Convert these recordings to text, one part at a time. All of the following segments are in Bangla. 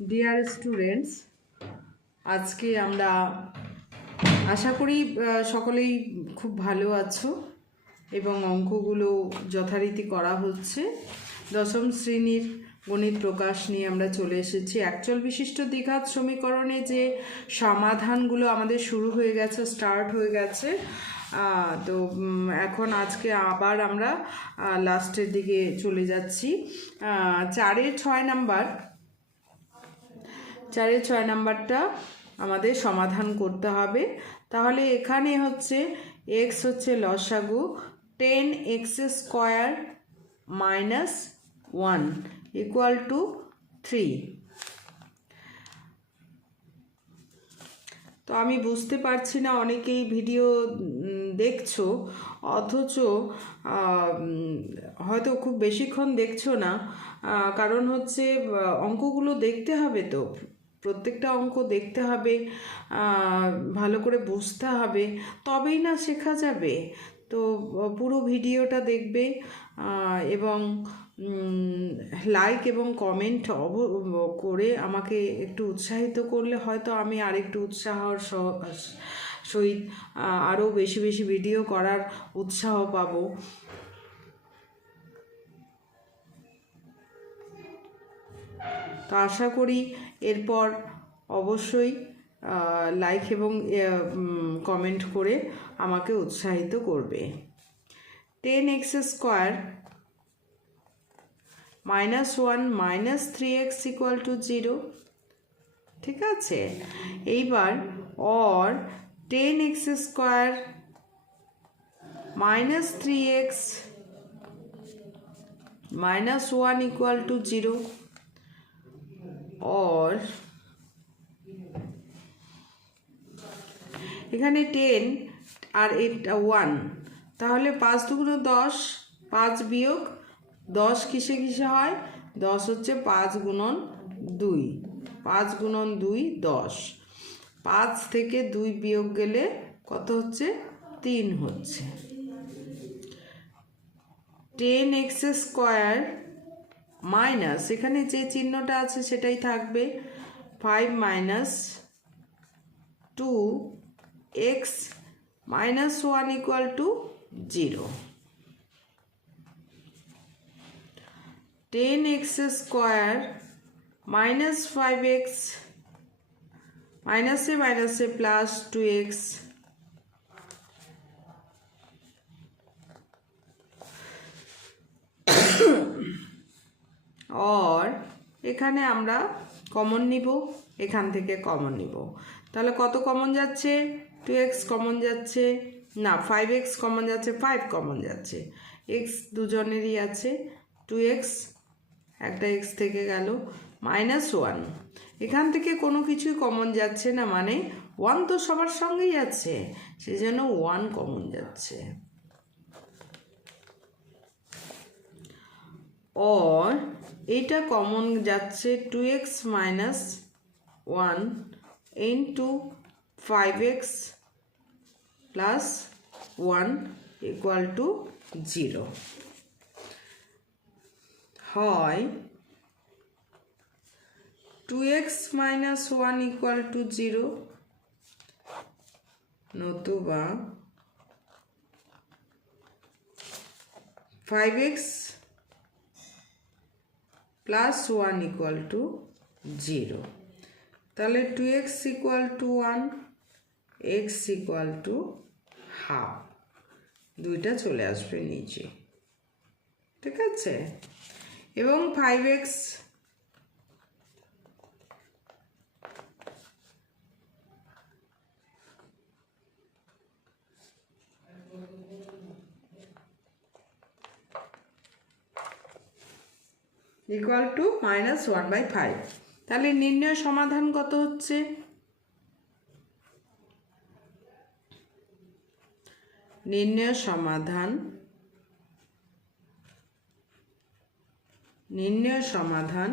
ডিয়ার স্টুডেন্টস আজকে আমরা আশা করি সকলেই খুব ভালো আছো এবং অঙ্কগুলো যথারীতি করা হচ্ছে। দশম শ্রেণির গণিত প্রকাশ নিয়ে আমরা চলে এসেছি। অ্যাকচুয়াল বিশিষ্ট দ্বিঘাত সমীকরণে যে সমাধানগুলো আমাদের শুরু হয়ে গেছে স্টার্ট হয়ে গেছে তো এখন আজকে আবার আমরা লাস্টের দিকে চলে যাচ্ছি। চারের ছয় নাম্বার চারের ছয় নাম্বারটা আমাদের সমাধান করতে হবে। তাহলে এখানে হচ্ছে এক্স হচ্ছে লসাগু ten x square minus one equal to three. তো আমি বুঝতে পারছি না, অনেকেই ভিডিও দেখছ, অথচ হয়তো খুব বেশিক্ষণ দেখছ না কারণ হচ্ছে অঙ্কগুলো দেখতে হবে তো। প্রত্যেকটা অঙ্ক দেখতে হবে ভালো করে বুঝতে হবে, তবেই না শেখা যাবে। তো পুরো ভিডিওটা দেখবে এবং লাইক এবং কমেন্ট অব, করে আমাকে একটু উৎসাহিত করলে হয়তো আমি আরেকটু উৎসাহর সহ- সহিত আরও বেশি বেশি ভিডিও করার উৎসাহ পাবো। তো আশা করি এরপর অবশ্যই লাইক এবং কমেন্ট করে আমাকে উৎসাহিত করবে। Ten x square minus one minus three x equal to zero ঠিক আছে? এইবার or ten x square minus three x minus one equal to zero or এখানে টেন আর এটা ওয়ান তাহলে পাঁচ দুগুলো দশ, পাঁচ বিয়োগ দশ কিসে কিসে হয়? দশ হচ্ছে পাঁচ গুণন দুই। পাঁচ গুণন দুই, দশ। পাঁচ থেকে দুই বিয়োগ গেলে কত হচ্ছে? তিন হচ্ছে। টেন এক্স স্কোয়ার মাইনাস, এখানে যে চিহ্নটা আছে সেটাই থাকবে five minus two x minus one equal to zero ten x square minus five x মাইনাসে মাইনাসে প্লাস টু এক্স অর এখানে আমরা কমন নিব, এখান থেকে কমন নিব। তাহলে কত কমন যাচ্ছে? টু এক্স কমন যাচ্ছে। না ফাইভ এক্স কমন যাচ্ছে ফাইভ কমন যাচ্ছে। এক্স দুজনেরই আছে টু এক্স একটা এক্স থেকে গেল মাইনাস ওয়ান এখান থেকে কোনো কিছুই কমন যাচ্ছে না মানে ওয়ান তো সবার সঙ্গেই আছে, সেজন্য ওয়ান কমন যাচ্ছে। অর এটা কমন যাচ্ছে two x minus one into five x plus one equal to zero হয় two x minus one equal to zero নতুবা five x plus one equal to zero তাহলে two x equal to one x equal to half দুইটা চলে আসবে নিচে। ঠিক আছে? এবং five x equal to minus one by five তাহলে নির্ণয় সমাধান কত হচ্ছে? নির্ণয় সমাধান নির্ণয় সমাধান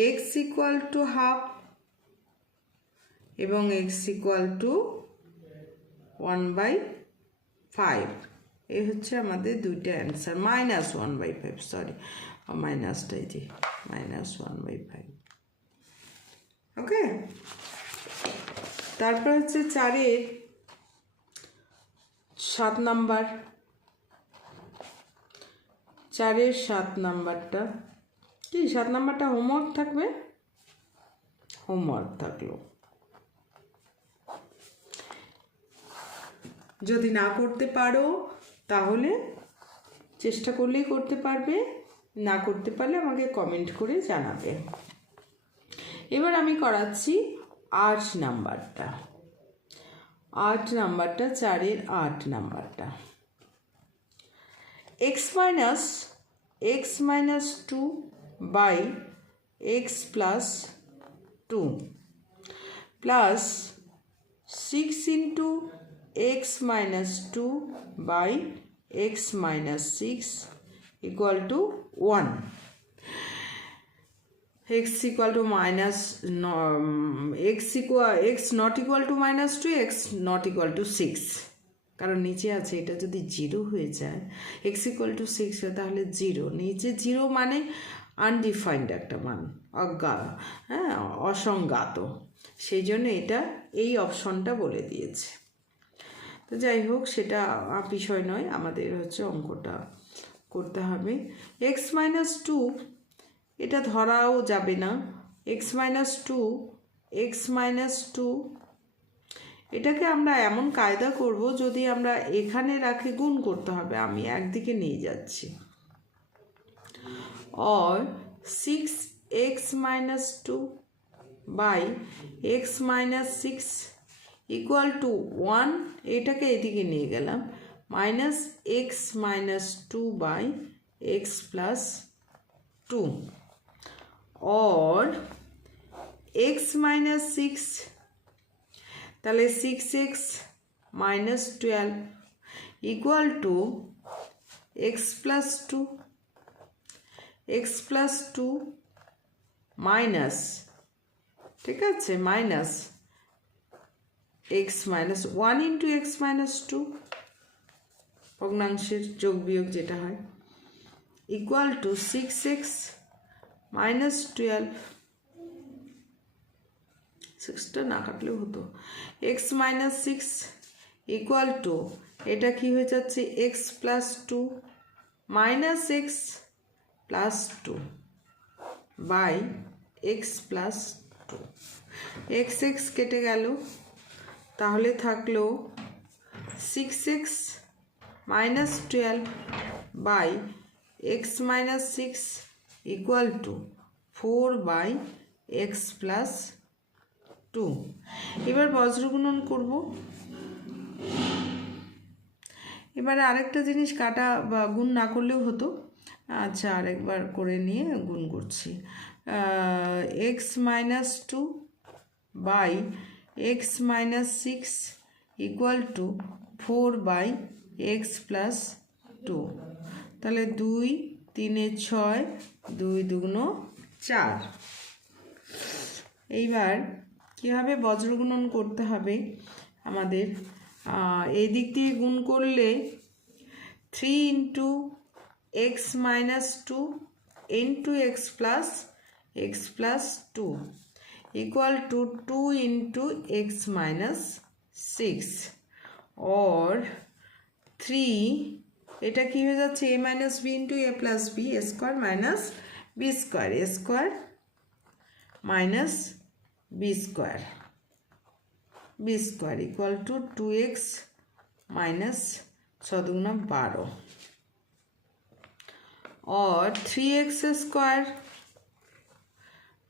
এক্স ইকুয়াল টু হাফ এবং x equal to one by five এই হচ্ছে আমাদের দুইটা answer minus one by five sorry মাইনাসটাই যে minus one by five okay তারপর হচ্ছে চারের সাত নাম্বার। চারের সাত নাম্বারটা। কি, সাত নাম্বারটা হোমওয়ার্ক থাকবে? হোমওয়ার্ক থাকল। যদি না করতে পারো, তাহলে চেষ্টা করলেই করতে পারবে। না করতে পারলে আমাকে কমেন্ট করে জানাবে। এবার আমি করাচ্ছি আট নাম্বারটা। আট নাম্বারটা, চারের আট নাম্বারটা। X minus x minus two by x plus two plus six into x minus two by x minus six equal to one x equal to minus no, um, x equal x not equal to minus 2 x not equal to 6 কারণ নিচে আছে এটা যদি জিরো হয়ে যায় এক্স ইকুয়াল টু সিক্স তাহলে জিরো নিচে জিরো মানে আনডিফাইন্ড একটা মান অজ্ঞা হ্যাঁ অসংজ্ঞাত। সেই জন্য এটা এই অপশনটা বলে দিয়েছে। তো যাই হোক সেটা বিষয় নয় আমাদের হচ্ছে অঙ্কটা। করতে হবে। এক্স মাইনাস টু এটা ধরাও যাবে না। X minus two x minus two এটাকে আমরা এমন কায়দা করব যদি আমরা এখানে রাখি গুণ করতে হবে। আমি একদিকে নিয়ে যাচ্ছি। Or six x minus two by x minus six equal to one এটাকে এদিকে নিয়ে গেলাম। Minus x minus two by x plus two or x minus 6 তাহলে six x minus twelve equal to x plus two x plus two minus ঠিক আছে minus x minus one into x minus two ভগ্নাংশের যোগ বিয়োগ যেটা হয় equal to six x minus twelve সিক্সটা না কাটলেও হতো। X minus six equal to এটা কি হয়ে যাচ্ছে? X plus two minus x plus two by x plus two x x কেটে গেল, তাহলে থাকল six x minus twelve by x minus six equal to four by x plus two এবার বজ্রগুণন করব। এবারে আরেকটা জিনিস কাটা বা গুণ না করলেও হতো। আচ্ছা আরেকবার করে নিয়ে গুণ করছি। X minus two by x minus six equal to four by x plus two. তাহলে দুই, তিনে ছয়, দুই দুগুণ চার। এইবার কীভাবে বজ্রগুণন করতে হবে? আমাদের এই দিক দিয়ে গুণ করলে three into x minus two into x plus x plus two equal to two into x minus six or three এটা কি হয়ে যাচ্ছে? A minus B into A plus B square minus B square A square minus B square B square equal to two x minus ছদুগুণা বারো और থ্রি এক্স স্কোয়ার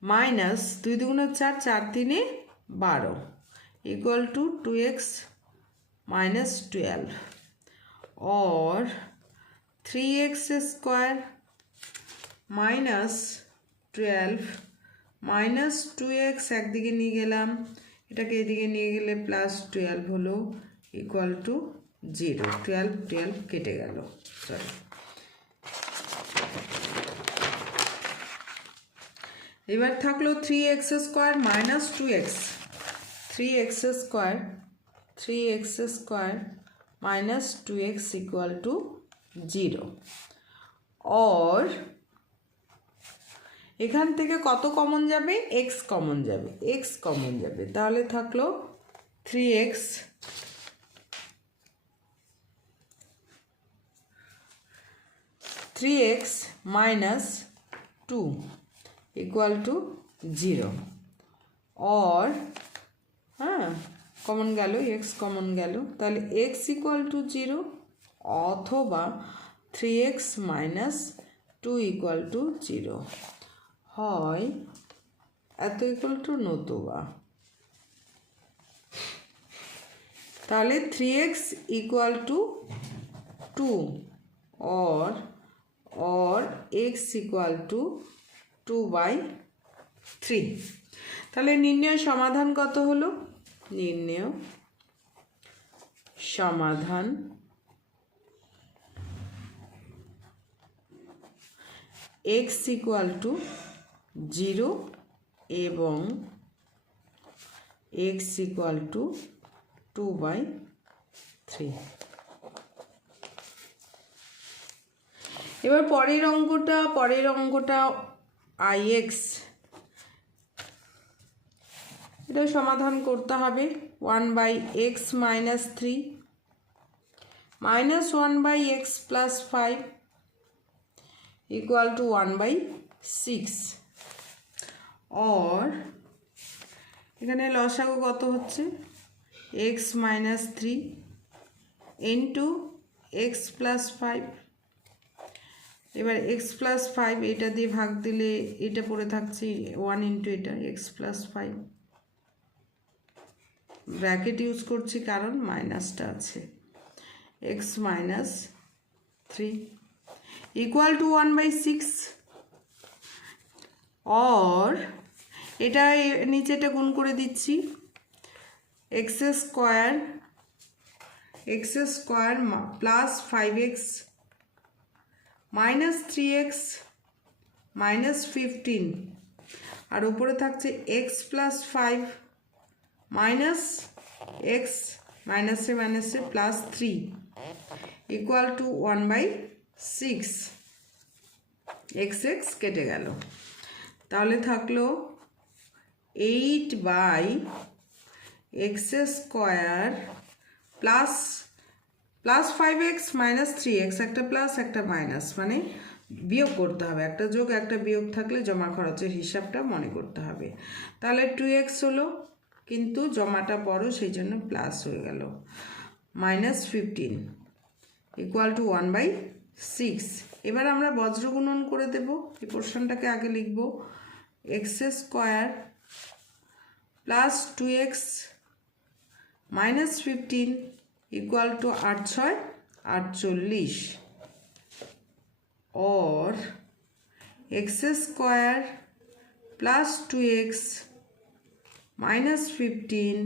মাইনাস দুই দুগুণা চার চার তিনে বারো equal to two x minus twelve or 3x square minus twelve minus two x একদিকে নিয়ে গেলাম। এটাকে এদিকে নিয়ে গেলে প্লাস টুয়েলভ হলো equal to zero twelve twelve কেটে গেল। সরি এবার থাকল three x square minus two x three x square three x square minus 2x equal to 0 or, এখান থেকে কত কমন যাবে? এক্স কমন যাবে। এক্স কমন যাবে। তাহলে থাকল three x three x minus two equal to zero or হ্যাঁ? কমন গেল এক্স কমন গেল তাহলে এক্স ইকুয়াল টু জিরো অথবা three x minus two equal to zero হয় এত ইকুয়াল টু নতুবা। তাহলে three x equal to two or or x equal to two by three তাহলে নির্ণয় সমাধান কত হলো? নির্ণয়, সমাধান এক্স ইকুয়াল টু জিরো এবং x equal to two by three এবার পরের অঙ্কটা পরের অঙ্কটা আই এক্স এটা সমাধান করতে হবে। One by x minus three minus one by x plus five equal to one by six or এখানে লসাগু কত হচ্ছে? X minus three into x plus five এবার এক্স প্লাস ফাইভ এটা দিয়ে ভাগ দিলে এটা পড়ে থাকছে ওয়ান ইন্টু এটা x plus five bracket use করছি কারণ মাইনাসটা আছে। X minus three equal to one by six. Or এটা নিচেটা গুণ করে দিচ্ছি। X square x square plus five x, minus three x, minus fifteen. আর উপরে থাকছে x plus five. Minus x মাইনাসে মাইনাসে plus three equal to one by six x x কেটে গেল। তাহলে থাকল eight by x square plus plus five x minus three x একটা প্লাস একটা মাইনাস মানে বিয়োগ করতে হবে। একটা যোগ, একটা বিয়োগ থাকলে জমা খরচের হিসাবটা মনে করতে হবে। তাহলে টু এক্স হলো কিন্তু জমাটা বড়, সেই জন্য প্লাস হয়ে গেল। Minus fifteen equal to one by six এবার আমরা বজ্রগুণন করে দেব, এই পোর্শনটাকে আগে লিখব। X square plus two x minus fifteen equal to আট ছয় আটচল্লিশ। Or x square plus two x minus fifteen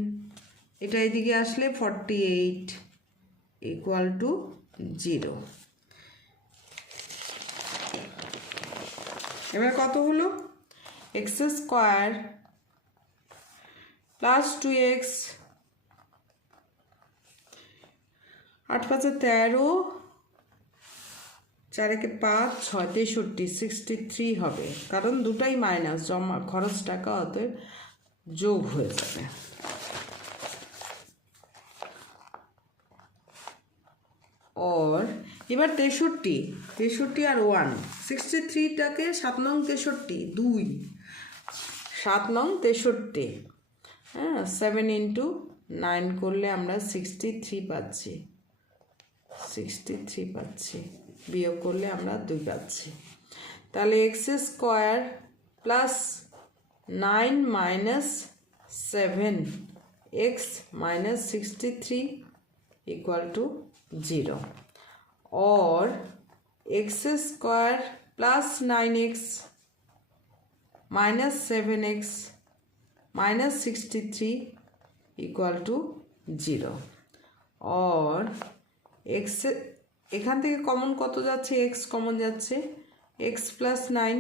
এটা এদিকে আসলে forty eight equal to zero এবার কত হলো? X square plus two x আট পাঁচে তেরো চারেকে পাঁচ, ছয় তেষট্টি সিক্সটি থ্রি হবে। কারণ দুটাই মাইনাস জমা, খরচ, টাকা, অতএব যোগ হয়ে যাবে। অর এবার তেষট্টি তেষট্টি আর ওয়ান সিক্সটি থ্রিটাকে সাত নং তেষট্টি, দুই, সাত নং তেষট্টি। হ্যাঁ সেভেন ইন্টু নাইন করলে আমরা সিক্সটি থ্রি পাচ্ছি। সিক্সটি থ্রি পাচ্ছি। বিয়োগ করলে আমরা দুই পাচ্ছি। তাহলে x square plus nine minus seven x minus sixty three equal to zero or x square plus 9x minus 7x minus 63 equal to 0 or x, এখান থেকে কমন কত যাচ্ছে? x কমন যাচ্ছে। x plus nine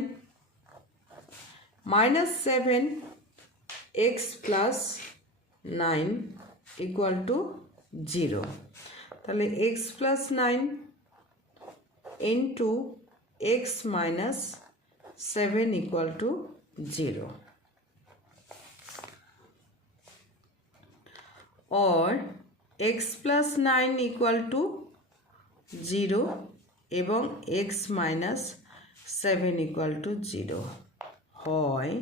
minus seven x plus nine equal to zero তাহলে x plus nine into x minus seven equal to zero or x plus nine equal to zero এবং x minus seven equal to zero হয়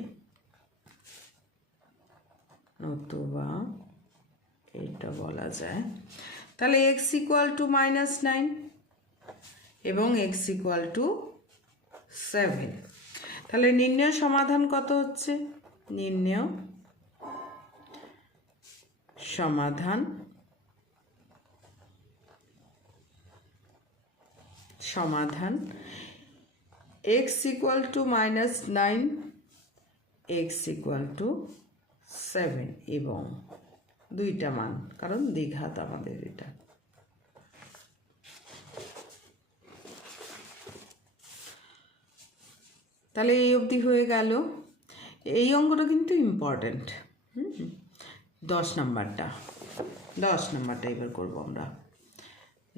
নতুবা এটা বলা যায়। তাহলে x equal to minus nine এবং এক্স ইকুয়াল টু সেভেন তাহলে নির্ণয় সমাধান কত হচ্ছে? নির্ণয় সমাধান সমাধান। X equal to minus nine x equal to seven এবং দুইটা মান, কারণ দ্বিঘাত আমাদের এটা। তাহলে এই অবধি হয়ে গেল। এই অঙ্কটা কিন্তু ইম্পর্ট্যান্ট হুম? দশ নাম্বারটা। দশ নাম্বারটা এবার করব আমরা।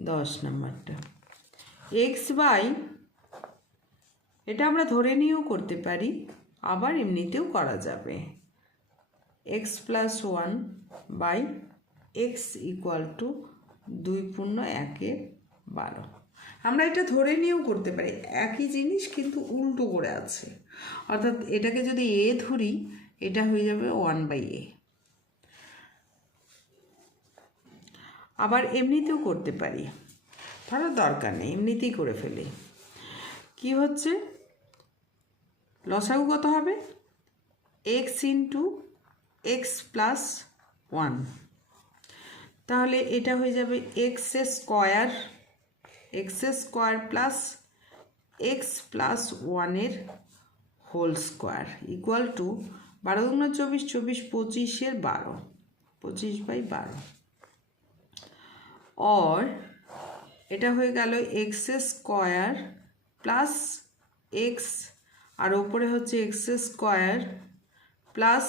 দশ নাম্বারটা। এক্স বাই এটা আমরা ধরে নিয়েও করতে পারি। আবার এমনিতেও করা যাবে। X plus one by x equal to দুই পূর্ণ একের বারো। আমরা এটা ধরে নিয়েও করতে পারি। একই জিনিস কিন্তু উল্টো করে আছে। অর্থাৎ এটাকে যদি এ ধরি, এটা হয়ে যাবে ওয়ান বাই এ আবার এমনিতেও করতে পারি। ধরো দরকার নেই, এমনিতেই করে ফেলি। কি হচ্ছে? লসাগু কত হবে? X into x plus one তাহলে এটা হয়ে যাবে x square x square plus x plus ওয়ানের হোল স্কোয়ার ইকুয়াল টু বারো দুগুণ চব্বিশ চব্বিশ পঁচিশের বারো। পঁচিশ বাই বারো। অর এটা হয়ে গেল এক্স স্কোয়ার প্লাস এক্স আর ওপরে হচ্ছে এক্স স্কোয়ার প্লাস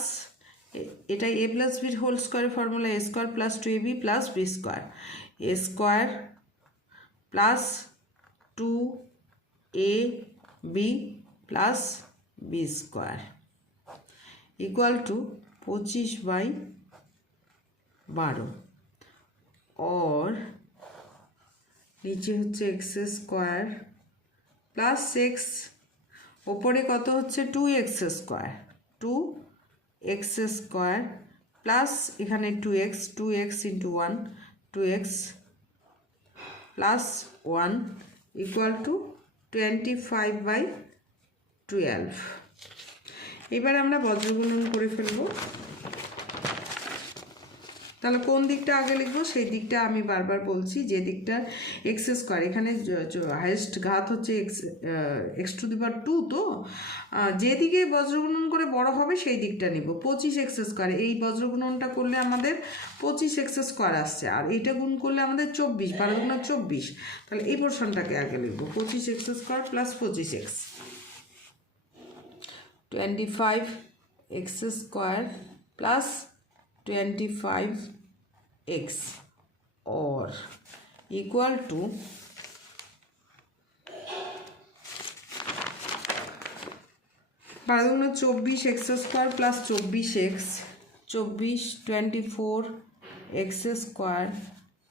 এটা এ প্লাস বির হোল স্কোয়ারের formula A square plus two A B plus B square A square plus two A B plus B square equal to পঁচিশ বাই বারো। অর নিচে হচ্ছে এক্স স্কোয়ার প্লাস এক্স ওপরে কত হচ্ছে? Two x square two x square plus এখানে two x two x into one two x plus one equal to twenty five by twelve এবার আমরা বজ্রগুণন করে ফেলব। তাহলে কোন দিকটা আগে লিখব? সেই দিকটা আমি বারবার বলছি, যে দিকটা এক্স স্কোয়ার এখানে হাইয়েস্ট ঘাত হচ্ছে x x to the two তো? যেদিকে বজ্রগুণন করে বড় হবে সেই দিকটা নিব। পঁচিশ এক্স স্কোয়ার এই বজ্রগুণনটা করলে আমাদের পঁচিশ এক্স স্কোয়ার আসছে। আর এইটা গুণ করলে আমাদের চব্বিশ, বারো গুণ চব্বিশ। তাহলে এই পোর্শনটাকে আগে লিখব। পঁচিশ এক্স স্কোয়ার প্লাস পঁচিশ x twenty five x square plus 25x or equal to বারো দুগুণ চব্বিশ এক্স স্কোয়ার প্লাস চব্বিশ এক্স চব্বিশ twenty four x square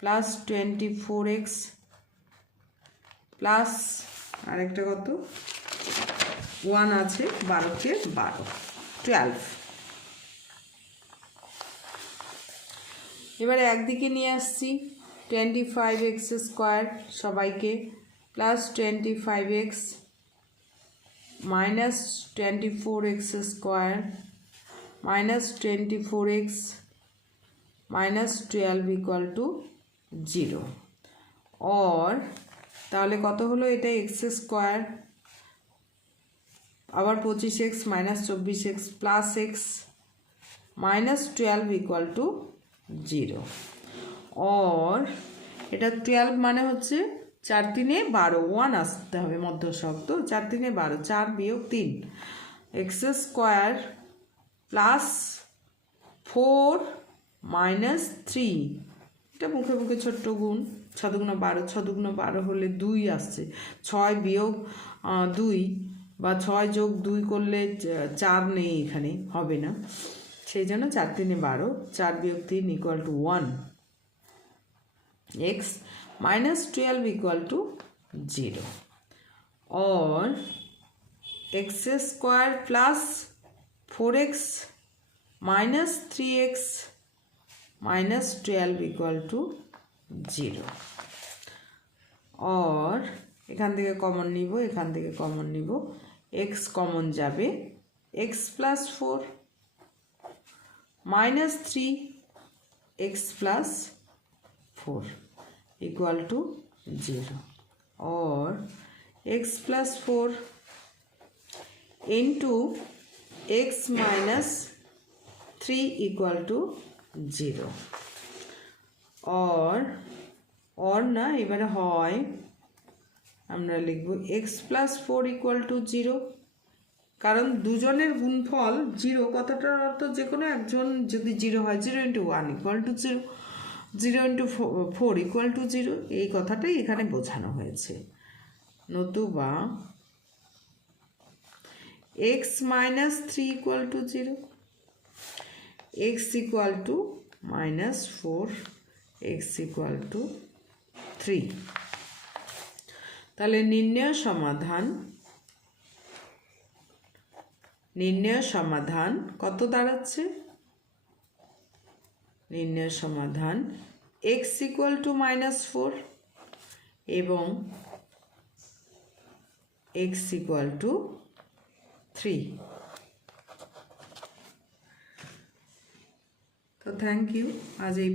plus twenty four x plus আরেকটা কত? ওয়ান আছে, বারোকে বারো টুয়েলভ এবারে একদিকে নিয়ে আসছি টোয়েন্টি ফাইভ এক্স স্কোয়ার সবাইকে plus twenty five x minus twenty four x square minus twenty four x minus twelve equal to zero or তাহলে কত হলো এটা এক্স স্কোয়ার আবার পঁচিশ এক্স মাইনাস চব্বিশ x plus x minus twelve equal to zero. Or এটা টুয়েলভ মানে হচ্ছে চার তিনে বারো। ওয়ান আসতে হবে মধ্য শব্দ চার তিনে বারো, চার বিয়োগ তিন। X square plus four minus three এটা মুখে মুখে ছোট্ট গুণ। ছদুগ্ন বারো ছদুগ্ন বারো হলে দুই আসছে। ছয় বিয়োগ দুই বা ছয় যোগ দুই করলে চার নেই এখানে, হবে না। সেই জন্য চার তিনে বারো, চার বিয়োগ তিন equal to one x minus twelve equal to zero or x square plus 4x minus 3x minus 12 equal to 0 or এখান থেকে কমন নিব, এখান থেকে কমন নিব। এক্স কমন যাবে। X plus 4 minus 3 x plus 4 equal to 0 or x plus 4 into x minus 3 equal to 0 or or না এবারে হয় আমরা লিখব x plus 4 equal to 0 কারণ দুজনের গুণফল জিরো, কথাটার অর্থ যে কোনো একজন যদি জিরো হয়, zero into one equal to zero zero into four equal to zero এই কথাটাই এখানে বোঝানো হয়েছে। নতুবা x minus three equal to zero x equal to minus four x equal to three তাহলে নির্ণয় সমাধান নির্ণয় সমাধান কত দাঁড়াচ্ছে নির্ণয় সমাধান x equal to minus four এবং এক্স ইকুয়াল টু থ্রি তো থ্যাংক ইউ আজ এই।